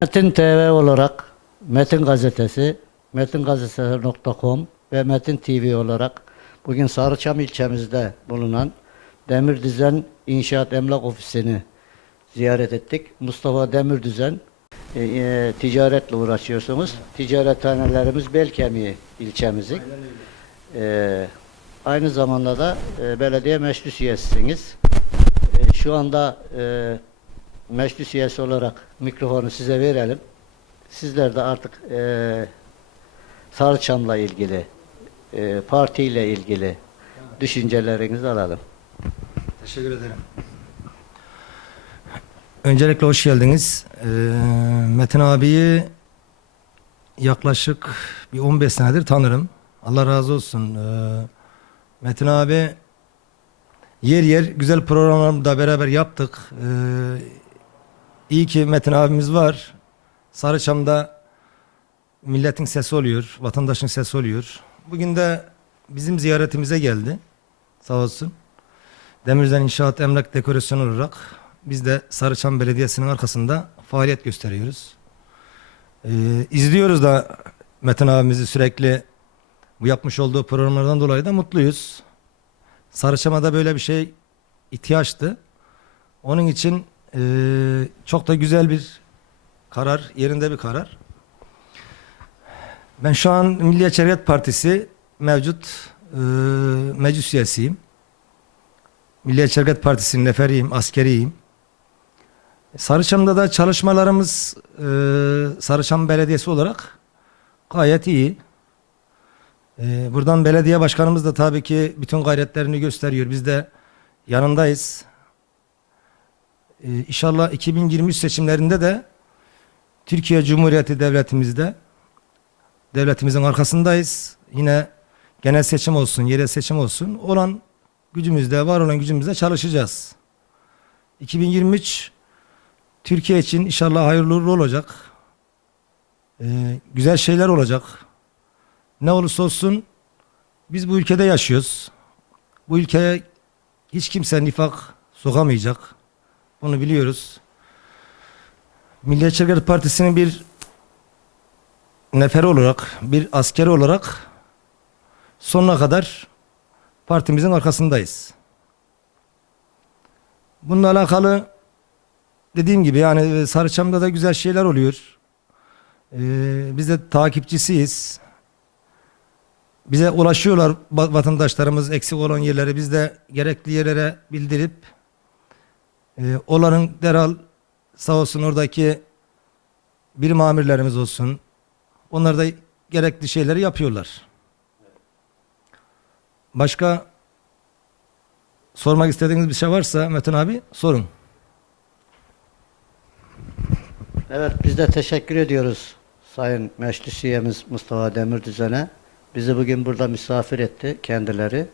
Metin TV olarak Metin Gazetesi, metingazetesi.com ve Metin TV olarak bugün Sarıçam ilçemizde bulunan Demirdizen İnşaat Emlak Ofisi'ni ziyaret ettik. Mustafa Demirdizen e, e, ticaretle uğraşıyorsunuz. Ticarethanelerimiz bel kemiği ilçemizin. E, aynı zamanda da e, belediye meclis üyesisiniz. E, şu anda e, meclis üyesi olarak mikrofonu size verelim. Sizler de artık e, Sarıçam'la ilgili, e, partiyle ilgili düşüncelerinizi alalım. Teşekkür ederim. Öncelikle hoş geldiniz. Ee, Metin abiyi yaklaşık bir 15 senedir tanırım. Allah razı olsun. Ee, Metin abi yer yer güzel programlarda beraber yaptık. Ee, iyi ki Metin abimiz var. Sarıçam'da milletin sesi oluyor, vatandaşın sesi oluyor. Bugün de bizim ziyaretimize geldi. Sağ olsun. Demirden İnşaat Emlak Dekorasyon olarak biz de Sarıçam Belediyesi'nin arkasında faaliyet gösteriyoruz. Ee, izliyoruz da Metin abimizi sürekli bu yapmış olduğu programlardan dolayı da mutluyuz. Sarıçam'a da böyle bir şey ihtiyaçtı. Onun için eee, çok da güzel bir karar, yerinde bir karar. Ben şu an Milliyetçi Hareket Partisi mevcut eee meclis üyesiyim. Milliyetçi Hareket Partisi'nin neferiyim, askeriyim. Sarıçam'da da çalışmalarımız e, Sarıçam Belediyesi olarak gayet iyi. E, buradan belediye başkanımız da tabii ki bütün gayretlerini gösteriyor. Biz de yanındayız. E, inşallah 2023 seçimlerinde de Türkiye Cumhuriyeti Devletimizde devletimizin arkasındayız. Yine genel seçim olsun, yerel seçim olsun olan gücümüzde, var olan gücümüzde çalışacağız. 2023 Türkiye için inşallah hayırlı uğurlu olacak. Ee, güzel şeyler olacak. Ne olursa olsun biz bu ülkede yaşıyoruz. Bu ülkeye hiç kimse nifak sokamayacak. Bunu biliyoruz. Milliyetçi Hareket Partisi'nin bir neferi olarak, bir askeri olarak sonuna kadar partimizin arkasındayız. Bununla alakalı dediğim gibi yani e, Sarıçam'da da güzel şeyler oluyor. Ee, biz de takipçisiyiz. Bize ulaşıyorlar va- vatandaşlarımız eksik olan yerleri biz de gerekli yerlere bildirip e, olanın derhal sağ olsun oradaki birim amirlerimiz olsun. Onlar da gerekli şeyleri yapıyorlar. Başka sormak istediğiniz bir şey varsa Metin abi sorun. Evet biz de teşekkür ediyoruz Sayın Meclis Üyemiz Mustafa Demirdizen'e. Bizi bugün burada misafir etti kendileri.